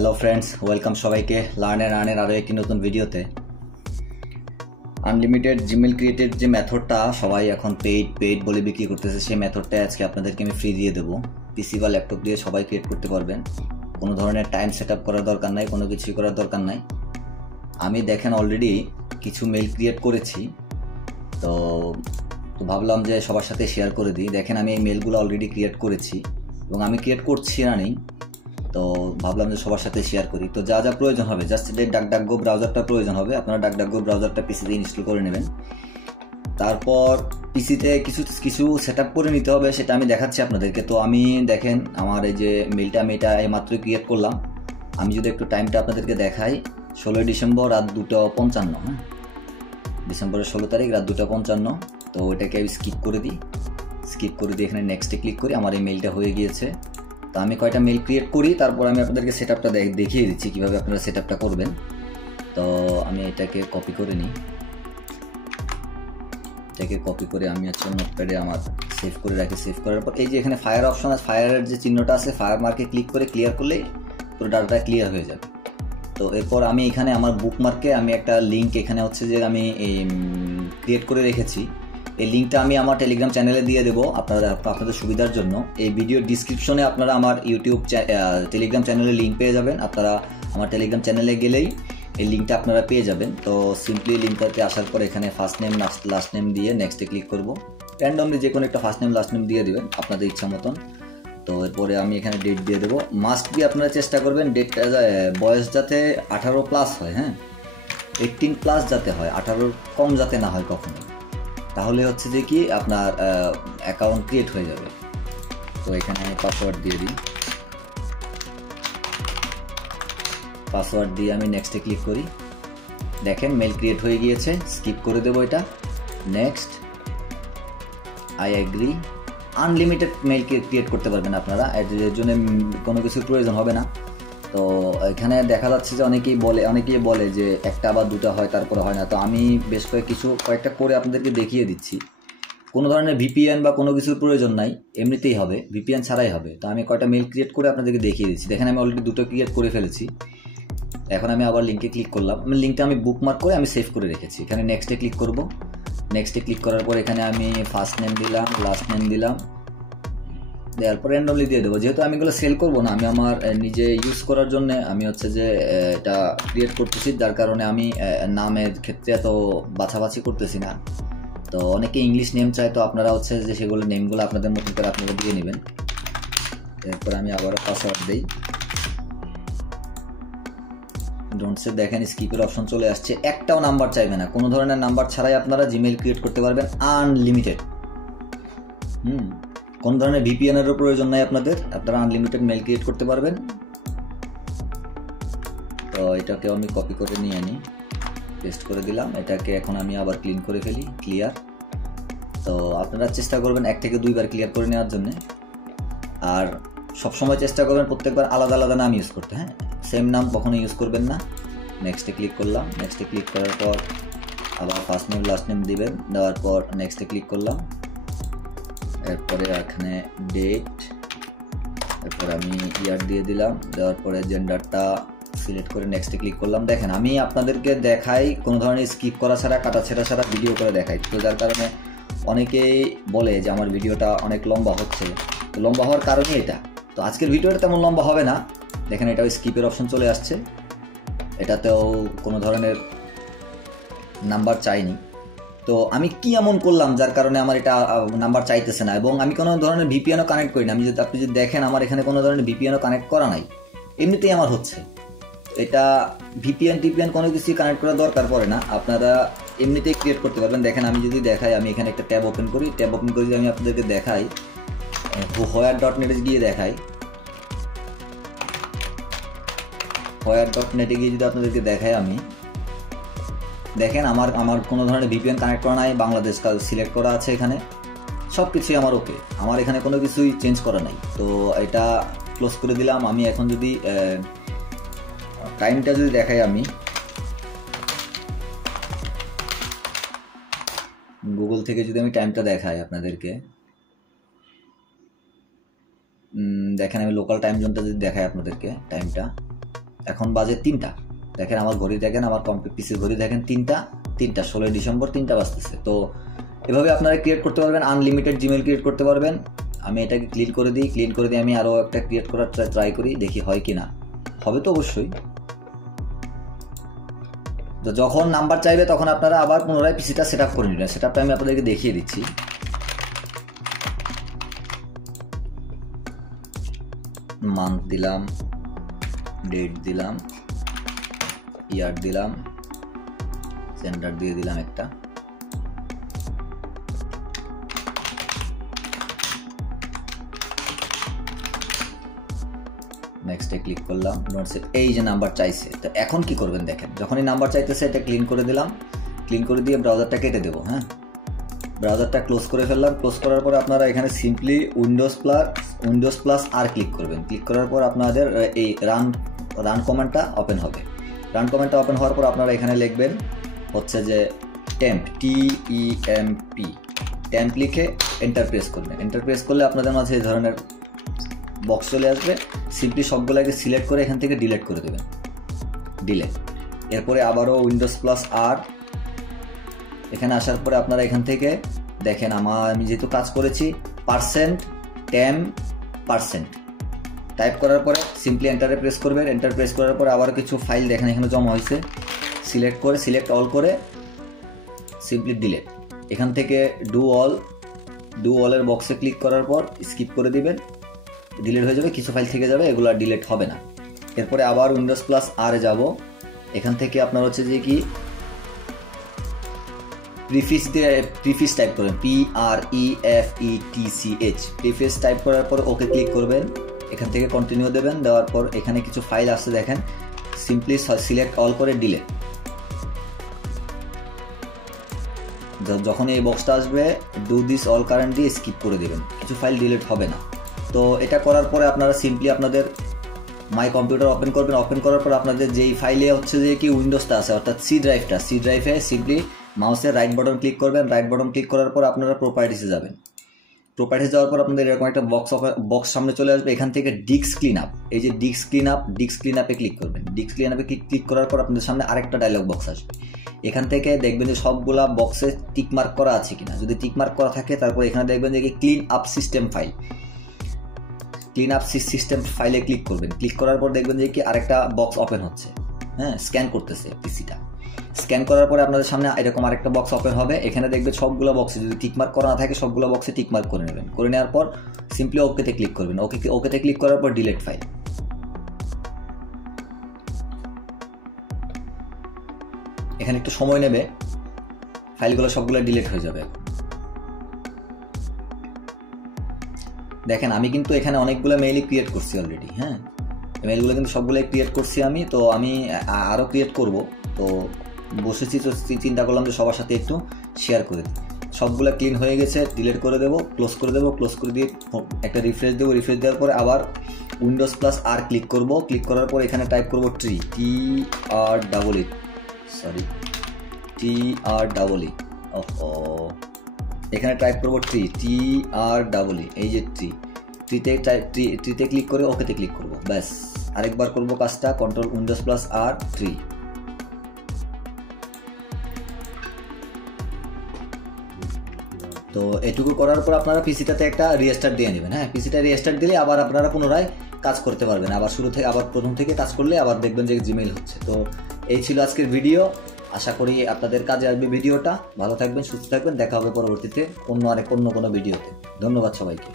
Hello friends, welcome সবাইকে learn and আর্নের আরও একটি নতুন ভিডিওতে। আনলিমিটেড জিমেল ক্রিয়েটেড যে মেথডটা সবাই এখন পেইড বলে বিক্রি করতেছে, সেই মেথডটা আজকে আপনাদেরকে আমি ফ্রি দিয়ে দেবো। পিসি বা ল্যাপটপ দিয়ে সবাই ক্রিয়েট করতে পারবেন। কোনো ধরনের টাইম সেট আপ করার দরকার নাই, কোনো কিছুই করার দরকার নাই। আমি দেখেন অলরেডি কিছু মেল ক্রিয়েট করেছি, তো ভাবলাম যে সবার সাথে শেয়ার করে দিই। দেখেন আমি এই মেলগুলো অলরেডি ক্রিয়েট করেছি এবং আমি ক্রিয়েট করছি না নেই, তো ভাবলাম যে সবার সাথে শেয়ার করি। তো যা যা প্রয়োজন হবে, জাস্ট এই ডাকডাকগো ব্রাউজারটা প্রয়োজন হবে। আপনারা ডাকডাকগো ব্রাউজারটা পিসিতে ইনস্টল করে নেবেন। তারপর পিসিতে কিছু সেট আপ করে নিতে হবে, সেটা আমি দেখাচ্ছি আপনাদেরকে। তো আমি দেখেন আমার এই যে মেলটা আমি এটা মাত্র ক্রিয়েট করলাম। আমি যদি একটু টাইমটা আপনাদেরকে দেখাই, 16 ডিসেম্বর রাত 2:55। হ্যাঁ, ডিসেম্বরের 16 তারিখ রাত 2:55। তো ওইটাকে আমি স্কিপ করে দিই, এখানে নেক্সটে ক্লিক করি। আমার এই মেলটা হয়ে গিয়েছে। তো আমি কয়টা মেল ক্রিয়েট করি, তারপর আমি আপনাদেরকে সেট আপটা দেখিয়ে দিচ্ছি কীভাবে আপনারা সেট আপটা করবেন। তো আমি এটাকে কপি করে নিই, আমি নোটপ্যাডে আমার সেভ করে রাখি। সেভ করার পর এই যে এখানে ফায়ার অপশন আছে, ফায়ারের যে চিহ্নটা আছে, ফায়ার মার্কে ক্লিক করে ক্লিয়ার করলেই পুরো ডাটাটা ক্লিয়ার হয়ে যাবে। তো এরপর আমি এখানে আমার বুকমার্কে আমি একটা লিঙ্ক এখানে হচ্ছে যে আমি ক্রিয়েট করে রেখেছি। এই লিঙ্কটা আমি আমার টেলিগ্রাম চ্যানেলে দিয়ে দেবো আপনাদের সুবিধার জন্য। এই ভিডিও ডিসক্রিপশনে আপনারা আমার ইউটিউব টেলিগ্রাম চ্যানেলের লিঙ্ক পেয়ে যাবেন। আপনারা আমার টেলিগ্রাম চ্যানেলে গেলেই এই লিঙ্কটা আপনারা পেয়ে যাবেন। তো সিম্পলি লিঙ্কটাতে আসার পর এখানে ফার্স্ট নেম লাস্ট নেম দিয়ে নেক্সটে ক্লিক করব। র্যান্ডমলি যে কোনো একটা ফার্স্ট নেম লাস্ট নেম দিয়ে দেবেন আপনাদের ইচ্ছা মতন। তো এরপরে আমি এখানে ডেট দিয়ে দেবো। মাস্ট বি আপনারা চেষ্টা করবেন ডেটটা বয়স যাতে 18+ হয়। হ্যাঁ, 18+ যাতে হয়, 18 কম যাতে না হয় কখনো। তাহলে হচ্ছে যে কি আপনার অ্যাকাউন্ট ক্রিয়েট হয়ে যাবে। তো এখানে পাসওয়ার্ড দিয়ে দিই। পাসওয়ার্ড দিয়ে আমি নেক্সটে ক্লিক করি। দেখেন মেল ক্রিয়েট হয়ে গিয়েছে। স্কিপ করে দেবো এটা। Next, I agree. Unlimited mail create করতে পারবেন আপনারা, এর জন্য কোনো কিছুর প্রয়োজন হবে না। তো এখানে দেখা যাচ্ছে যে অনেকেই বলে যে একটা বা দুটা হয়, তারপরে হয় না। তো আমি বেশ কয়েকটা করে আপনাদেরকে দেখিয়ে দিচ্ছি। কোনো ধরনের ভিপিএন বা কোনো কিছুর প্রয়োজন নাই, এমনিতেই হবে, ভিপিএন ছাড়াই হবে। তো আমি কয়েকটা মেল ক্রিয়েট করে আপনাদেরকে দেখিয়ে দিচ্ছি। দেখেন আমি অলরেডি 2টো ক্রিয়েট করে ফেলেছি। এখন আমি আবার লিঙ্কে ক্লিক করলাম। লিঙ্কটা আমি বুকমার্ক করে আমি সেভ করে রেখেছি। এখানে নেক্সটে ক্লিক করব। নেক্সটে ক্লিক করার পর এখানে আমি ফার্স্ট নেম দিলাম, লাস্ট নেম দিলাম, দেওয়ার পর র্যান্ডমলি দিয়ে দেবো। যেহেতু আমি এগুলো সেল করবো না, আমি আমার নিজে ইউজ করার জন্য আমি হচ্ছে যে এটা ক্রিয়েট করতেছি, যার কারণে আমি নামের ক্ষেত্রে এত বাছাবাছি করতেছি না। তো অনেকে ইংলিশ নেম চায়, তো আপনারা হচ্ছে যে সেগুলো নেমগুলো আপনাদের মতন করে আপনারা দিয়ে নেবেন। এরপর আমি আবারও পাসওয়ার্ড দিই। ডোন্টসে দেখেন স্কিপের অপশন চলে আসছে। একটাও নাম্বার চাইবে না, কোনো ধরনের নাম্বার ছাড়াই আপনারা জিমেল ক্রিয়েট করতে পারবেন আনলিমিটেড। কোন ধরনের ভিপিএনেরও প্রয়োজন নাই আপনারা আনলিমিটেড মেল ক্রিয়েট করতে পারবেন। তো এটাকে আমি কপি করে নিয়ে আনি, পেস্ট করে দিলাম। এটাকে এখন আমি আবার ক্লিন করে ফেলি, ক্লিয়ার। তো আপনারা চেষ্টা করবেন 1 থেকে 2 বার ক্লিয়ার করে নেওয়ার জন্য। আর সবসময় চেষ্টা করবেন প্রত্যেকবার আলাদা আলাদা নাম ইউজ করতে। হ্যাঁ, সেম নাম কখনো ইউজ করবেন না। নেক্সটে ক্লিক করলাম। নেক্সটে ক্লিক করার পর আবার ফার্স্ট নেম লাস্ট নেম দিবেন, দেওয়ার পর নেক্সটে ক্লিক করলাম। এরপরে এখানে ডেট, এরপর আমি ইয়ার দিয়ে দিলাম, দেওয়ার পরে জেন্ডারটা সিলেক্ট করে নেক্সটে ক্লিক করলাম। দেখেন আমি আপনাদেরকে দেখাই কোনো ধরনের স্কিপ করা ছাড়া, কাটা ছেঁড়া ছাড়া ভিডিও করে দেখাই। তো যার কারণে অনেকেই বলে যে আমার ভিডিওটা অনেক লম্বা হচ্ছে। তো লম্বা হওয়ার কারণে এটা। তো আজকের ভিডিওটা তেমন লম্বা হবে না। দেখেন এটাও স্কিপের অপশন চলে আসছে। এটাতেও কোনো ধরনের নাম্বার চাইনি। তো আমি কি এমন করলাম যার কারণে আমার এটা নাম্বার চাইতেছে না, এবং আমি কোনো ধরনের ভিপিএনও কানেক্ট করি না। আপনি যদি দেখেন আমার এখানে কোনো ধরনের ভিপিএনও কানেক্ট করা নাই, এমনিতেই আমার হচ্ছে। এটা ভিপিএন কোনো কিছুই কানেক্ট করার দরকার পড়ে না, আপনারা এমনিতেই ক্রিয়েট করতে পারবেন। দেখেন আমি যদি দেখাই, আমি এখানে একটা ট্যাব ওপেন করি। ট্যাব ওপেন করে যদি আমি আপনাদেরকে দেখাই, হোয়ার.নেটে গিয়ে দেখাই, হোয়ার.নেটে গিয়ে যদি আপনাদেরকে দেখাই, আমি দেখেন আমার কোনো ধরনের ভিপিএন কানেক্ট করা নাই, বাংলাদেশ সিলেক্ট করা আছে। এখানে সব কিছুই আমার ওকে, আমার এখানে কোনো কিছুই চেঞ্জ করা নাই। তো এটা ক্লোজ করে দিলাম। আমি এখন যদি টাইমটা যদি দেখাই, আমি গুগল থেকে যদি আমি টাইমটা দেখাই আপনাদেরকে, দেখেন আমি লোকাল টাইম জোনটা যদি দেখাই আপনাদেরকে টাইমটা, এখন বাজে 3টা। দেখেন আমার ঘড়ি দেখেন, আমার পিসির ঘড়ি দেখেন 3টা 16 ডিসেম্বর 3টা বাজতেছে। তো এভাবে আপনারা ক্রিয়েট করতে পারবেন, আনলিমিটেড জিমেল ক্রিয়েট করতে পারবেন। আমি এটাকে ক্লিন করে দিই, আমি আরও একটা ক্রিয়েট করার ট্রাই করি, দেখি হয় কি না। হবে তো অবশ্যই। তো যখন নাম্বার চাইবে তখন আপনারা আবার পুনরায় পিসিটা সেট আপ করে নেবেন। সেট আপটা আমি আপনাদেরকে দেখিয়ে দিচ্ছি। মান্থ দিলাম, ডেট দিলাম, ইয়ার দিলাম, সেন্টার দিয়ে দিলাম একটা। নেক্সটে ক্লিক করলাম, নোটসে এই যে নাম্বার চাইছে। তো এখন কি করবেন দেখেন, যখনই নাম্বার চাইতেছে এটা ক্লিন করে দিলাম, ক্লিন করে দিয়ে ব্রাউজারটা কেটে দেবো। হ্যাঁ, ব্রাউজারটা ক্লোজ করে ফেললাম। ক্লোজ করার পর আপনারা এখানে সিম্পলি উইন্ডোজ প্লাস আর ক্লিক করবেন। ক্লিক করার পর আপনাদের এই রান কমান্ডটা ওপেন হবে। রান কমান্ডটা ওপেন হওয়ার পর আপনারা এখানে লিখবেন হচ্ছে যে টেম্প, TEMP, টেম্প লিখে এন্টার প্রেস করবেন। এন্টার প্রেস করলে আপনাদের মাঝে এই ধরনের বক্স চলে আসবে। সিম্পলি সবগুলোকে সিলেক্ট করে এখান থেকে ডিলিট করে দেবেন, ডিলিট। এরপরে আবারও উইন্ডোজ প্লাস আর, এখানে আসার পরে আপনারা এখান থেকে দেখেন আমি যেহেতু কাজ করেছি %10% টাইপ করার পরে সিম্পলি এন্টারে প্রেস করবেন। এন্টার প্রেস করার পরে আবার কিছু ফাইল দেখেন এখানে জমা হয়েছে, সিলেক্ট অল করে সিম্পলি ডিলিট। এখান থেকে ডু অলের বক্সে ক্লিক করার পর স্কিপ করে দিবেন, ডিলিট হয়ে যাবে। কিছু ফাইল থেকে যাবে, এগুলো আর ডিলিট হবে না। এরপরে আবার উইন্ডোজ প্লাস আর যাব। এখান থেকে আপনার হচ্ছে যে কি প্রিফিস টাইপ করবেন, PREFETCH, প্রিফিস টাইপ করার পর ওকে ক্লিক করবেন। এখান থেকে কন্টিনিউ দেবেন। দেওয়ার পর এখানে কিছু ফাইল আসছে দেখেন, সিম্পলি সিলেক্ট অল করে ডিলিট। যখন এই বক্সটা আসবে ডু দিস অল কারেন্ট দিয়ে স্কিপ করে দেবেন, কিছু ফাইল ডিলিট হবে না। তো এটা করার পরে আপনারা সিম্পলি আপনাদের মাই কম্পিউটার ওপেন করবেন। ওপেন করার পর আপনাদের যেই ফাইলে হচ্ছে যে কি উইন্ডোজটা আছে অর্থাৎ সি ড্রাইভে সিম্পলি মাউসের রাইট বাটন ক্লিক করবেন। রাইট বাটন ক্লিক করার পর আপনারা প্রপার্টিসে যাবেন। প্রপার্টিস যাওয়ার পর আপনাদের এরকম একটা বক্স সামনে চলে আসবে। এখান থেকে ডিস্ক ক্লিন আপ, এই যে ডিস্ক ক্লিন আপে ক্লিক করবেন। ডিস্ক ক্লিন আপে ক্লিক করার পর আপনাদের সামনে আরেকটা ডায়লগ বক্স আসবে। এখান থেকে দেখবেন যে সবগুলা বক্সে টিকমার্ক করা আছে কিনা। যদি টিকমার্ক করা থাকে তারপর এখানে দেখবেন যে ক্লিন আপ সিস্টেম ফাইলে ক্লিক করবেন। ক্লিক করার পর দেখবেন যে কি আরেকটা বক্স ওপেন হচ্ছে, হ্যাঁ, স্ক্যান করতেছে পিসিটা। স্ক্যান করার পরে আপনাদের সামনে এরকম আরেকটা বক্স ওপেন হবে। এখানে দেখবেন সবগুলো বক্সে যদি টিকমার্ক করা না থাকে সবগুলো বক্সে টিকমার্ক করে নেবেন। করে নেওয়ার পর সিম্পলি ওকেতে ক্লিক করবেন। ওকেতে ক্লিক করার পর ডিলিট ফাইল। এখানে একটু সময় নেবে, ফাইলগুলো সবগুলো ডিলিট হয়ে যাবে। দেখেন আমি কিন্তু এখানে অনেকগুলো মেইলই ক্রিয়েট করছি অলরেডি। হ্যাঁ, মেইলগুলো কিন্তু সবগুলোই ক্রিয়েট করছি আমি। তো আমি আরও ক্রিয়েট করব। তো বসেছি, তো চিন্তা করলাম যে সবার সাথে একটু শেয়ার করে দিই। সবগুলো ক্লিন হয়ে গেছে, ডিলিট করে দেবো, ক্লোজ করে দেবো। ক্লোজ করে দিয়ে একটা রিফ্রেশ দেবো। রিফ্রেশ দেওয়ার পরে আবার উইন্ডোজ প্লাস আর ক্লিক করব। ক্লিক করার পর এখানে টাইপ করব TREE, এখানে টাইপ করব TREE, এই যে ট্রিতে ক্লিক করে ওকেতে ক্লিক করব। ব্যাস, আরেকবার করব কাজটা, কন্ট্রোল উইন্ডোজ প্লাস আর ট্রি। তো এটুকু করার পর আপনারা পিসিটাতে একটা রিস্টার্ট দিয়ে নেবেন। হ্যাঁ, পিসিটা রিস্টার্ট দিলে আবার আপনারা পুনরায় কাজ করতে পারবেন। আবার প্রথম থেকে কাজ করলে আবার দেখবেন যে জিমেইল হচ্ছে। তো এই ছিল আজকের ভিডিও। আশা করি আপনাদের কাজে আসবে ভিডিওটা। ভালো থাকবেন, সুস্থ থাকবেন। দেখা হবে পরবর্তীতে অন্য কোনো ভিডিওতে। ধন্যবাদ সবাইকে।